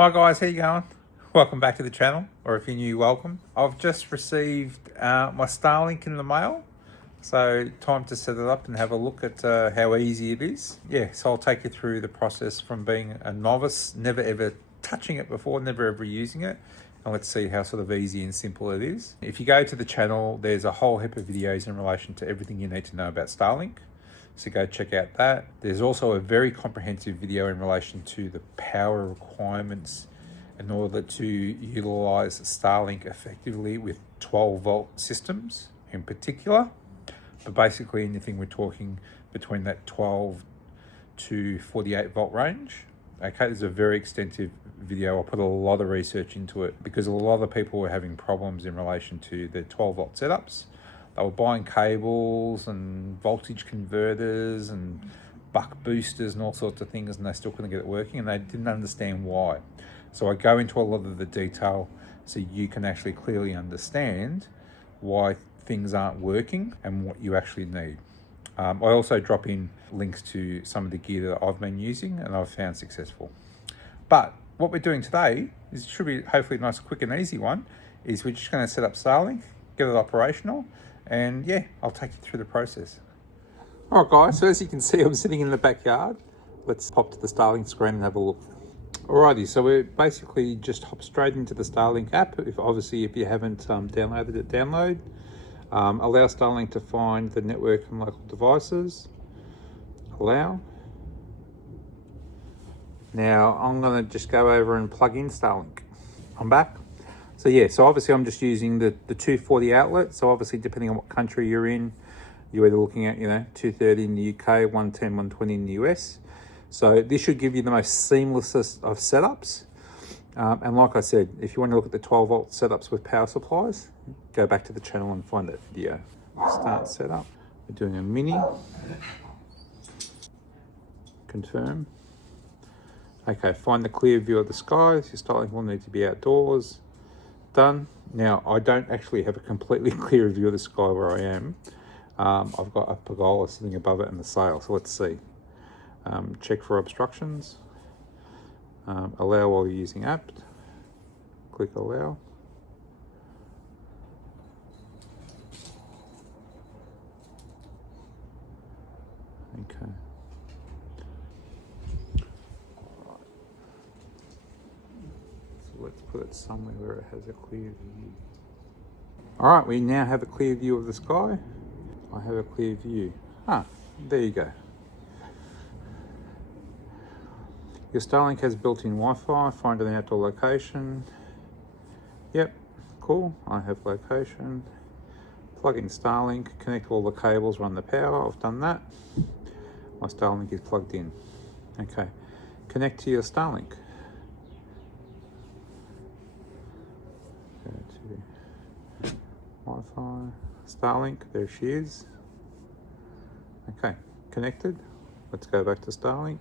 Hi guys, how you going? Welcome back to the channel, or if you're new, welcome. I've just received my Starlink in the mail, so time to set it up and have a look at how easy it is. Yeah, so I'll take you through the process from being a novice, never ever touching it before, never ever using it, and let's see how sort of easy and simple it is. If you go to the channel, there's a whole heap of videos in relation to everything you need to know about Starlink. So go check out that. There's also a very comprehensive video in relation to the power requirements in order to utilize Starlink effectively with 12-volt systems in particular. But basically anything we're talking between that 12 to 48 volt range. Okay, there's a very extensive video. I put a lot of research into it because a lot of people were having problems in relation to the 12 volt setups. They were buying cables and voltage converters and buck boosters and all sorts of things, and they still couldn't get it working, and they didn't understand why. So I go into a lot of the detail so you can actually clearly understand why things aren't working and what you actually need. I also drop in links to some of the gear that I've been using and I've found successful. But what we're doing today is should be hopefully a nice, quick and easy one, is we're just going to set up Starlink, get it operational, and yeah, I'll take you through the process. All right guys, so as you can see, I'm sitting in the backyard. Let's pop to the Starlink screen and have a look. Alrighty, so we're basically just hop straight into the Starlink app. If you haven't downloaded it, download. Allow Starlink to find the network and local devices. Allow. Now I'm going to just go over and plug in Starlink. I'm back. So yeah, so obviously I'm just using the 240 outlet. So obviously depending on what country you're in, you're either looking at, 230 in the UK, 110, 120 in the US. So this should give you the most seamlessest of setups. And like I said, if you want to look at the 12 volt setups with power supplies, go back to the channel and find that video. Start setup. We're doing a mini. Confirm. Okay, find the clear view of the skies. Your Starlink will need to be outdoors. Done. Now, I don't actually have a completely clear view of the sky where I am. I've got a pergola sitting above it and the sail, so let's see. Check for obstructions. Allow while you're using app. Click allow. Okay. Let's put it somewhere where it has a clear view. All right, we now have a clear view of the sky. I have a clear view. There you go. Your Starlink has built-in Wi-Fi. Find an outdoor location. Yep, cool. I have location. Plug in Starlink. Connect all the cables, run the power. I've done that. My Starlink is plugged in. Okay, connect to your Starlink. Go to Wi-Fi, Starlink, there she is. Okay, connected. Let's go back to Starlink.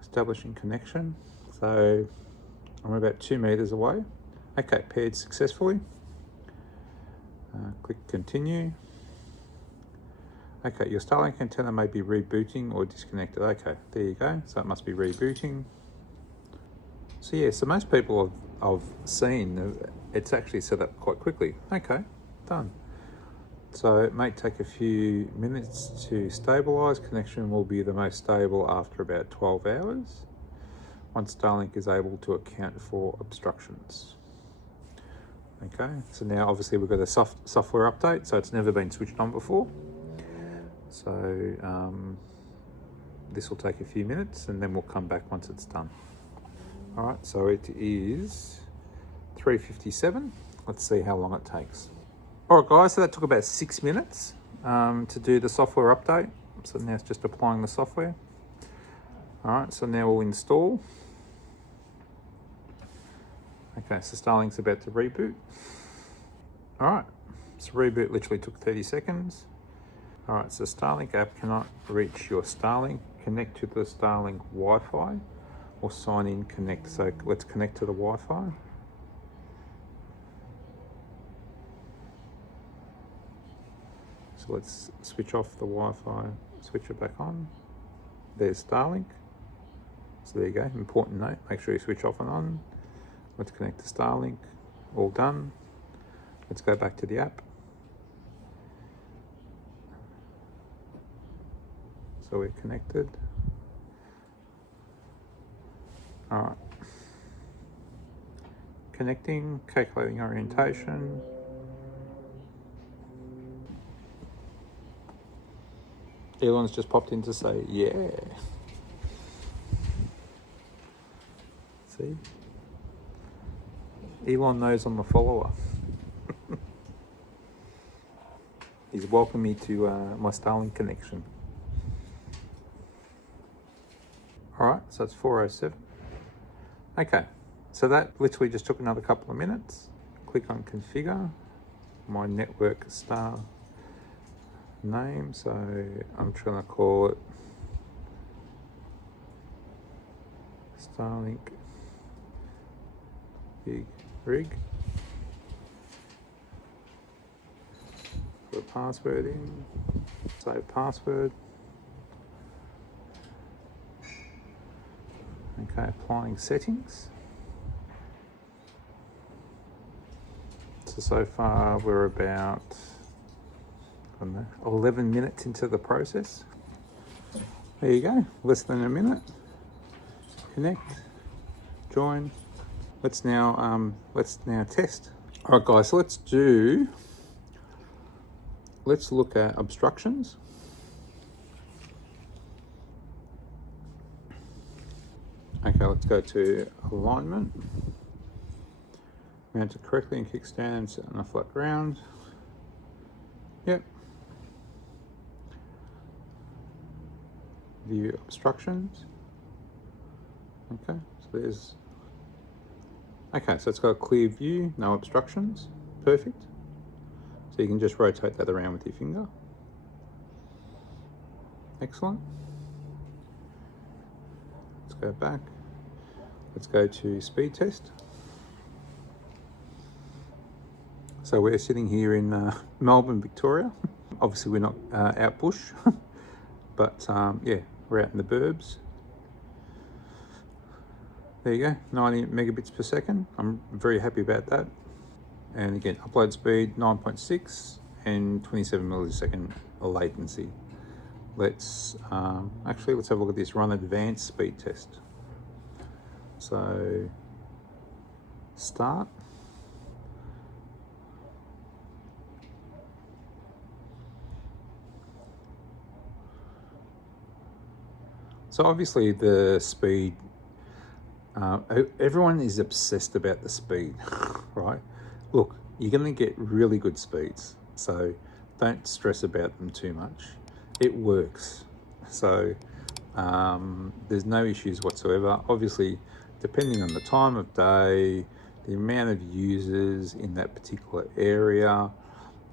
Establishing connection. So I'm about 2 meters away. Okay, paired successfully. Click continue. Okay, your Starlink antenna may be rebooting or disconnected. Okay, there you go. So it must be rebooting. So yeah, so most people I've seen, it's actually set up quite quickly. Okay, done. So it may take a few minutes to stabilize. Connection will be the most stable after about 12 hours, once Starlink is able to account for obstructions. Okay, so now obviously we've got a software update, so it's never been switched on before. So this will take a few minutes and then we'll come back once it's done. All right, so it is 3:57. Let's see how long it takes. All right, guys, so that took about 6 minutes to do the software update. So now it's just applying the software. All right, so now we'll install. Okay, so Starlink's about to reboot. All right, so reboot literally took 30 seconds. All right, so Starlink app cannot reach your Starlink. Connect to the Starlink Wi-Fi or sign in, connect. So let's connect to the Wi-Fi. So let's switch off the Wi-Fi, switch it back on. there's Starlink. So there you go, important note, make sure you switch off and on. Let's connect to Starlink, all done. Let's go back to the app. So we're connected. All right. Connecting, calculating orientation. Elon's just popped in to say, yeah. See? Elon knows I'm a follower. He's welcomed me to my Starlink connection. All right, so it's 4:07. Okay, so that literally just took another couple of minutes. Click on configure, my network star name. So I'm trying to call it Starlink Big Rig. Put a password in, save password. Okay, applying settings. So far we're about, I don't know, 11 minutes into the process. There you go, less than a minute. Connect, join. Let's now test. All right, guys, so let's look at obstructions. Okay, let's go to alignment. Mount it correctly and kickstand, sit on a flat ground. Yep. View obstructions. Okay, so there's. Okay, so it's got a clear view, no obstructions. Perfect. So you can just rotate that around with your finger. Excellent. Let's go back. Let's go to speed test. So we're sitting here in Melbourne, Victoria. Obviously we're not out bush, but yeah, we're out in the burbs. There you go, 90 megabits per second. I'm very happy about that. And again, upload speed 9.6 and 27 millisecond latency. Let's actually, let's have a look at this, run advanced speed test. So start. So obviously the speed, everyone is obsessed about the speed, right? Look, you're going to get really good speeds, so don't stress about them too much. It works, so there's no issues whatsoever. Obviously, depending on the time of day, the amount of users in that particular area,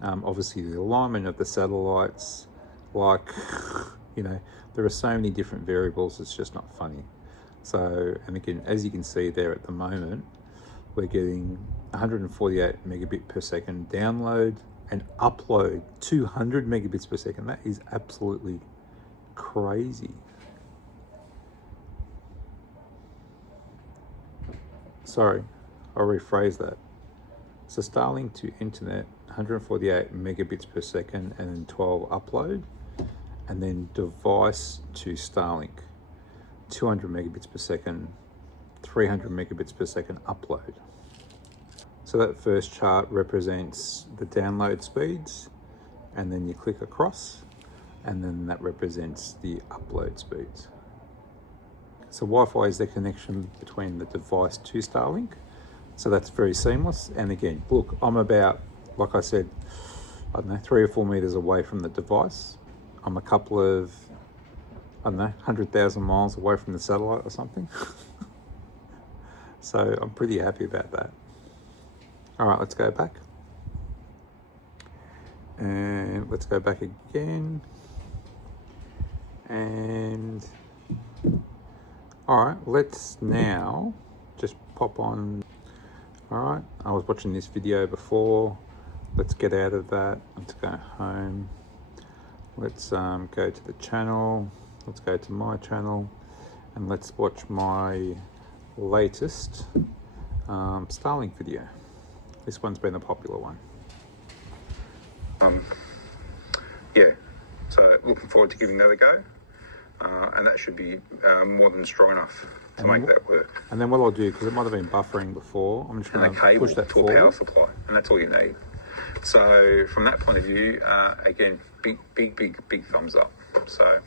obviously the alignment of the satellites, like, you know, there are so many different variables, it's just not funny. So, and again, as you can see there at the moment, we're getting 148 megabit per second download and upload 200 megabits per second. That is absolutely crazy. Sorry, I'll rephrase that. So Starlink to internet, 148 megabits per second and then 12 upload, and then device to Starlink, 200 megabits per second, 300 megabits per second upload. So that first chart represents the download speeds, and then you click across, and then that represents the upload speeds. So Wi-Fi is the connection between the device to Starlink. So that's very seamless. And again, look, I'm about, like I said, I don't know, 3 or 4 meters away from the device. I'm a couple of, I don't know, 100,000 miles away from the satellite or something. So I'm pretty happy about that. All right, let's go back. And let's go back again. And all right, let's now just pop on. All right, I was watching this video before. Let's get out of that. Let's go home. Let's go to the channel. let's go to my channel and let's watch my latest Starlink video. This one's been a popular one. Yeah, so looking forward to giving that a go, and that should be more than strong enough to make that work. And then what I'll do, because it might have been buffering before, I'm just going to push that to a power supply, and that's all you need. So from that point of view, again, big thumbs up. So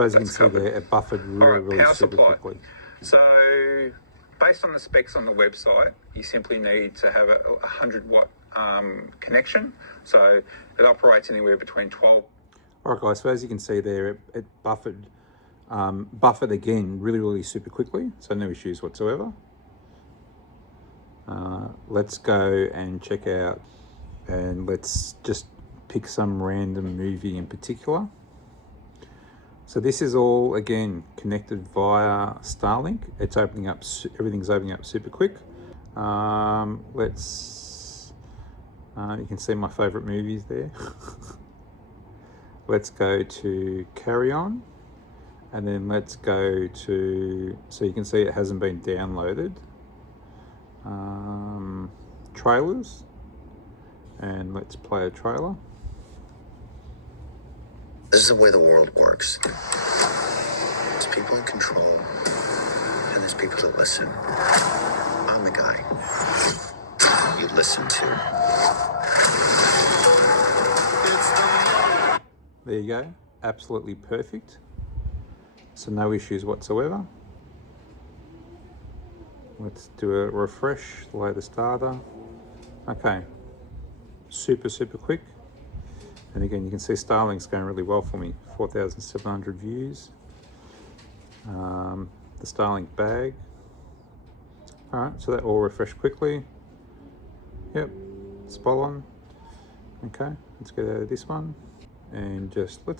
as you can see there, it buffered really super quickly. So based on the specs on the website, you simply need to have a 100-watt connection. So it operates anywhere between 12. All right, guys, so as you can see there, it buffered again really super quickly, so no issues whatsoever. Let's go and check out, and let's just pick some random movie in particular. So this is all, again, connected via Starlink. It's opening up, everything's opening up super quick. You can see my favorite movies there. Let's go to Carry On, and then let's go to, so you can see it hasn't been downloaded. Trailers, and let's play a trailer. This is the way the world works. There's people in control, and there's people that listen. I'm the guy you listen to. There you go, absolutely perfect. So no issues whatsoever. Let's do a refresh, load the starter. Okay, super quick. And again, you can see Starlink's going really well for me. 4,700 views. The Starlink bag. All right, so that all refreshed quickly. Yep, spot on. Okay, let's get out of this one. And let's just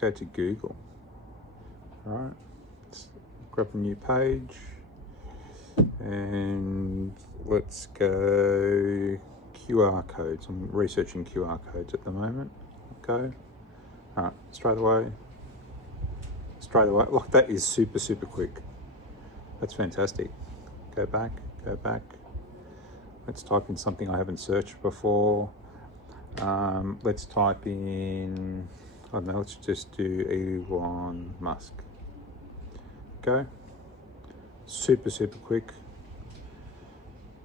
go to Google. All right, let's grab a new page. And let's go QR codes. I'm researching QR codes at the moment. Go. All right, straight away. Like, that is super quick. That's fantastic. Go back. Let's type in something I haven't searched before. Let's type in, I don't know, let's just do Elon Musk. Go. Super quick.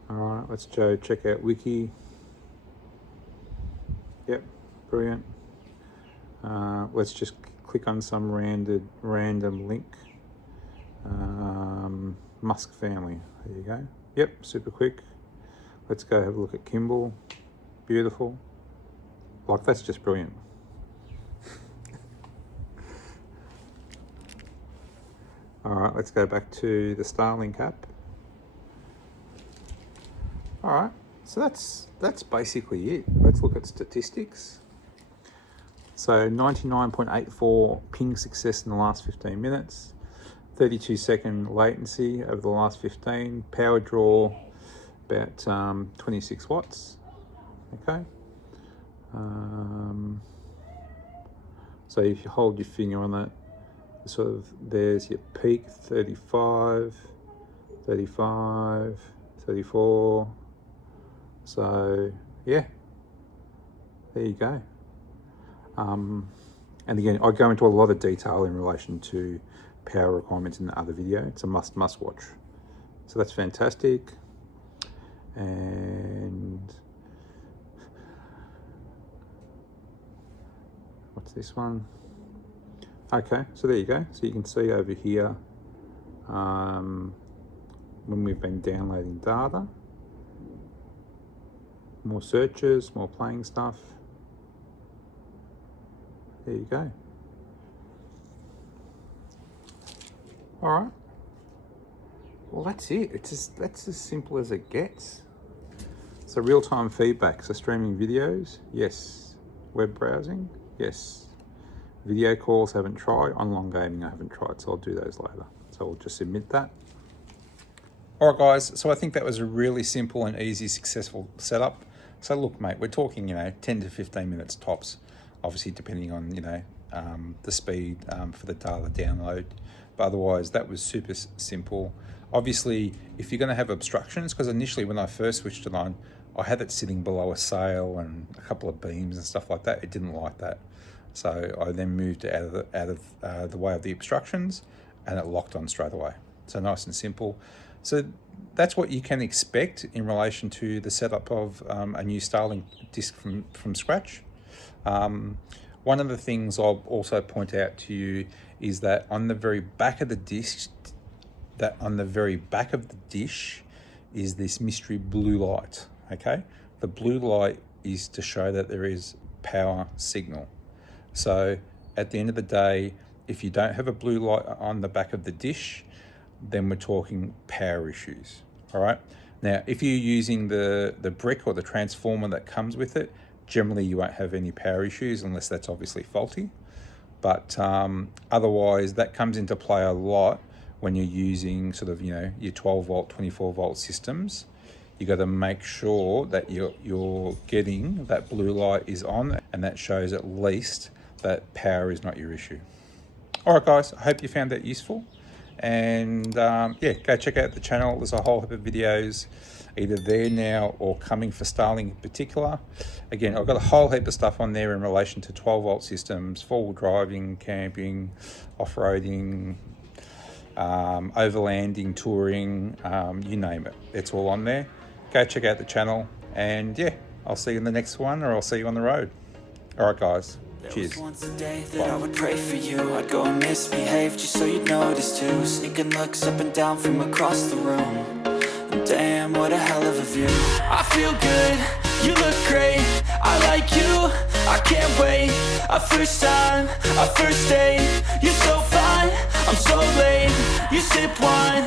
All right, let's go check out Wiki. Yep, brilliant. Let's just click on some random link. Musk family, there you go. Yep, super quick. Let's go have a look at Kimball. Beautiful. Like, that's just brilliant. All right, let's go back to the Starlink app. All right, so that's basically it. Let's look at statistics. So 99.84 ping success in the last 15 minutes, 32-second latency over the last 15, power draw about 26 watts. Okay. So if you hold your finger on that, sort of, there's your peak, 35, 34. So yeah, there you go. And again, I go into a lot of detail in relation to power requirements in the other video. It's a must watch. So that's fantastic. And what's this one? Okay, so there you go. So you can see over here when we've been downloading data, more searches, more playing stuff. There you go. All right. Well, that's it. That's as simple as it gets. So real-time feedback. So streaming videos, yes. Web browsing, yes. Video calls, haven't tried. Online gaming, I haven't tried, so I'll do those later. So I'll just submit that. All right, guys. So I think that was a really simple and easy, successful setup. So look, mate, we're talking, 10 to 15 minutes tops. Obviously, depending on, the speed for the data download. But otherwise, that was super simple. Obviously, if you're going to have obstructions, because initially when I first switched it on, I had it sitting below a sail and a couple of beams and stuff like that. It didn't like that. So I then moved it out of the way of the obstructions, and it locked on straight away. So nice and simple. So that's what you can expect in relation to the setup of a new Starlink disk from scratch. One of the things I'll also point out to you is that on the very back of the dish, is this mystery blue light. Okay, the blue light is to show that there is power signal. So at the end of the day, if you don't have a blue light on the back of the dish, then we're talking power issues. All right. Now, if you're using the brick or the transformer that comes with it, generally you won't have any power issues unless that's obviously faulty. But otherwise, that comes into play a lot when you're using sort of, your 12 volt, 24 volt systems. You got to make sure that you're getting that blue light is on, and that shows at least that power is not your issue. All right, guys, I hope you found that useful. And go check out the channel. There's a whole heap of videos either there now or coming for Starlink in particular. Again, I've got a whole heap of stuff on there in relation to 12 volt systems, four-wheel driving, camping, off-roading, overlanding, touring, you name it. It's all on there. Go check out the channel, and I'll see you in the next one, or I'll see you on the road. All right, guys. Cheers. There was once a day that I would pray for you. I'd go and misbehave just so you'd notice too. Sneaking looks up and down from across the room. And damn, what a hell of a view. I feel good, you look great. I like you, I can't wait. A first time, a first date. You're so fine, I'm so late. You sip wine,